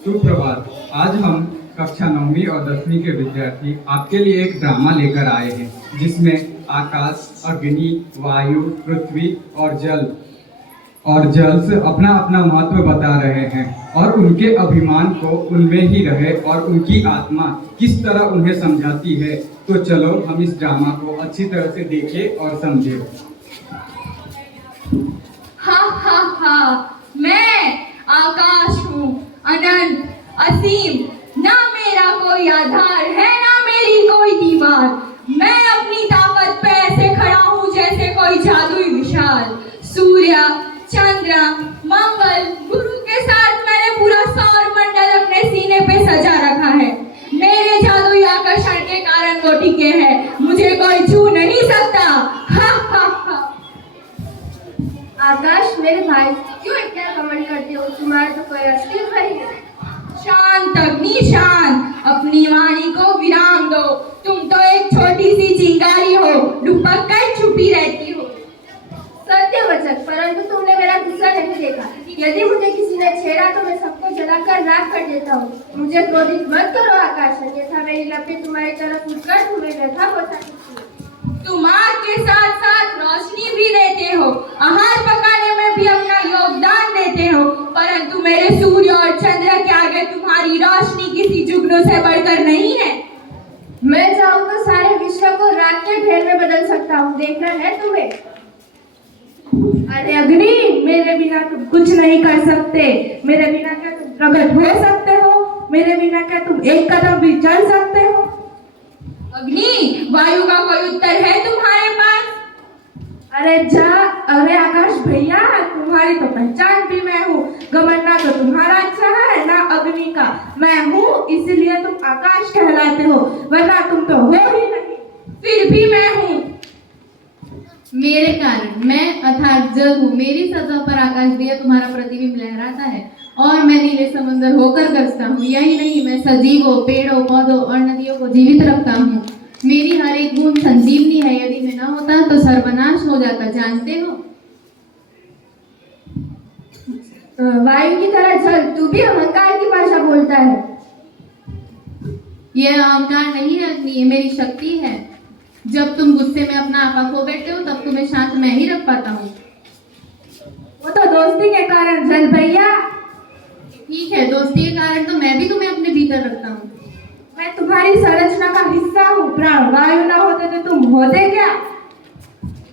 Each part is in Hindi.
सुप्रभात। आज हम कक्षा 9वीं और 10वीं के विद्यार्थी आपके लिए एक ड्रामा लेकर आए हैं जिसमें आकाश, अग्नि, वायु, पृथ्वी और जल से अपना अपना महत्व बता रहे हैं और उनके अभिमान को उनमें ही रहे और उनकी आत्मा किस तरह उन्हें समझाती है। तो चलो हम इस ड्रामा को अच्छी तरह से देखें और समझें। हा हा हा, मैं आकाश हूँ, अनंत, असीम, ना मेरा कोई आधार है ना मेरी कोई दीवार। मैं अपनी ताकत पे ऐसे खड़ा हूँ जैसे कोई जादुई विशाल। सूर्य, चंद्र, मंगल, गुरु के साथ मैंने पूरा सौर मंडल अपने सीने पे सजा रखा है। मेरे जादुई आकर्षण के कारण वो टिके हैं, मुझे कोई छू नहीं सकता। हा हा हा। आकाश मेरे भाई, क्यों इतना घमंड करते हो? तुम्हारा तो कोई अस्तित्व ही नहीं। शांत अग्नि शांत, अपनी वाणी को विराम दो। तुम तो एक छोटी सी चिंगारी हो, लुपक कर छुपी रहती हो। सत्य वचन, परंतु तुमने मेरा गुस्सा नहीं देखा। यदि मुझे किसी ने छेड़ा तो मैं सबको जलाकर राख कर देता हूँ। मुझे क्रोधित मत करो आकाश, अन्यथा मेरी लपटें तुम्हारी तरफ उठकर तुम्हें व्यथा पहुंचाती थी। तुम आग के साथ साथ रोशनी भी देते हो, आहार पकाने में भी अपना योगदान देते हो, परंतु मेरे सूर्य और चंद्र के आगे तुम्हारी रोशनी किसी जुगनू से बढ़कर नहीं है। मैं चाहूँ तो सारे विश्व को राख के ढेर में बदल सकता हूँ, देखना है तुम्हें। अरे अग्नि, मेरे बिना तुम कुछ नहीं कर सकते। मेरे बिना क्या तुम प्रकट हो सकते हो? मेरे बिना क्या तुम एक कदम भी चल सकते हो? अग्नि, वायु का कोई उत्तर है तुम्हारे पास? अरे आकाश भैया, तुम्हारी तो पहचान भी मैं हूँ। घमंड ना तो तुम्हारा अच्छा है ना अग्नि का। मैं हूँ इसलिए तुम आकाश कहलाते हो, वरना तुम तो हो ही नहीं। फिर भी मैं हूँ। मेरे कारण मैं अर्थात जल हूँ। मेरी सतह पर आकाश भैया तुम्हारा प्रतिबिंब लहराता है और मैं नीले समंदर होकर गरजता हूँ। यही नहीं, मैं सजीवों, पेड़ों, पौधों और नदियों को जीवित रखता हूँ। मेरी हर एक बूंद संजीवनी है। यदि मैं ना होता तो सर्वनाश हो जाता, जानते हो। वायु की तरह जल, तू भी अहंकार की भाषा बोलता है। यह अहंकार नहीं है अग्नि, ये मेरी शक्ति है। जब तुम गुस्से में अपना आपा खो बैठते हो तब तुम्हें शांत मैं ही रख पाता हूँ। वो तो दोस्ती के कारण जल भैया। ठीक है, दोस्ती के कारण तो मैं भी तुम्हें अपने भीतर रखता हूँ। मैं तुम्हारी संरचना का हिस्सा हूँ। प्राण वायु ना होते तो तुम होते क्या?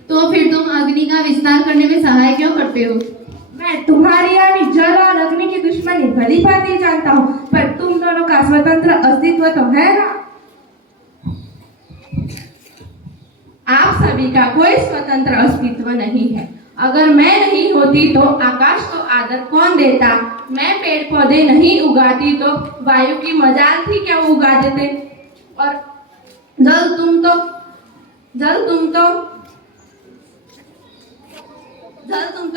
तो फिर तुम अग्नि का विस्तार करने में सहाय क्यों करते हो? मैं तुम्हारी यानी जल और अग्नि की दुश्मनी भली भांति जानता हूँ, पर तुम दोनों का स्वतंत्र अस्तित्व तो है ना। आप सभी का कोई स्वतंत्र अस्तित्व नहीं है। अगर मैं नहीं होती तो आकाश को आदर कौन देता? मैं पेड़ पौधे नहीं उगाती तो वायु की मजाल थी क्या वो उगा देते? और जल तुम तो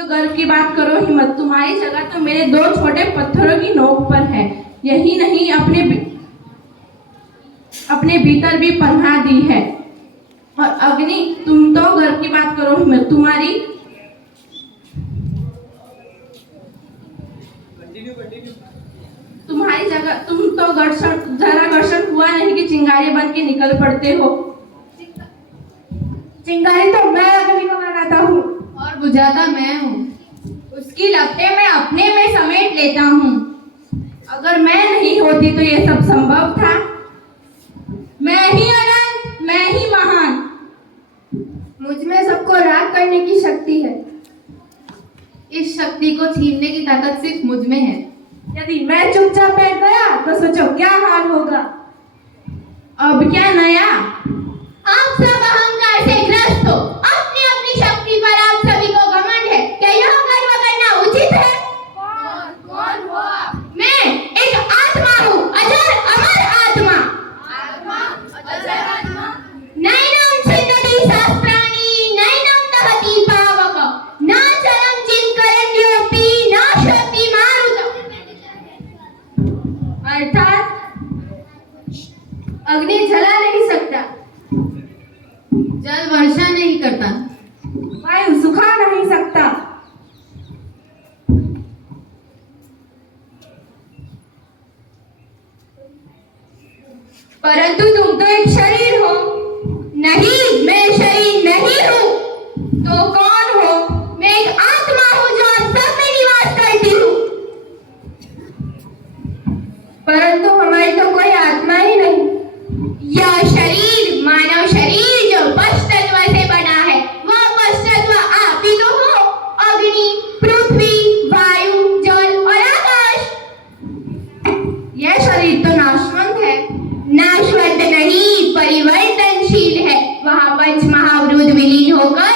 गर्व की बात करो हिम्मत। तुम्हारी जगह तो मेरे दो छोटे पत्थरों की नोक पर है। यही नहीं, अपने भीतर भी पनाह दी है। और अग्नि, तुम तो गर्व की बात करो हिम्मत। तुम्हारी जगह तुम तो जरा घर्षण हुआ नहीं कि चिंगारी बन के निकल पड़ते हो। चिंगारी तो मैं अग्नि को बनाता हूँ और बुझाता मैं हूँ। उसकी लपटें मैं अपने में समेट लेता हूँ। अगर मैं नहीं होती तो ये सब संभव था। मैं ही अनंत, मैं ही महान। मुझ में सबको राख करने की शक्ति है। इस शक्ति को छीनने की ताकत सिर्फ मुझ में है। यदि मैं चुपचाप बैठ गया तो सोचो क्या हाल होगा। अब क्या नया? आप सब अहंकार से ग्रस्त हो। अपनी अपनी शक्ति पर आप सभी को घमंड है। क्या यह गर्व करना उचित है? कौन हो आप? मैं एक आत्मा हूँ, अजर अमर आत्मा। अजर आत्मा? नैनम छिन्दति सहस्राणि, नैनम दहति पावक, न चलं चिन्करण्योऽपि, न शक्ति मारुतम्। अर्थात अग्नि जला नहीं सकता, जल वर्षा नहीं करता, वायु सुखा नहीं सकता, परंतु तुम तो एक शरीर हो। नहीं, मैं शरीर नहीं हूँ। तो कौन हो? मैं एक आत्मा हूँ जो आप सब में निवास करती हूँ। परंतु हमारी तो कोई आत्मा ही नहीं। यह शरीर, मानव शरीर जो पंच तत्व से बना है, वह पंच तत्व आप ही तो हो। अग्नि, पृथ्वी, वायु, जल और आकाश। यह शरीर तो नाशवंत है। नाशवंत नहीं, परिवर्तनशील है। वहाँ पंच महाभूत विलीन होकर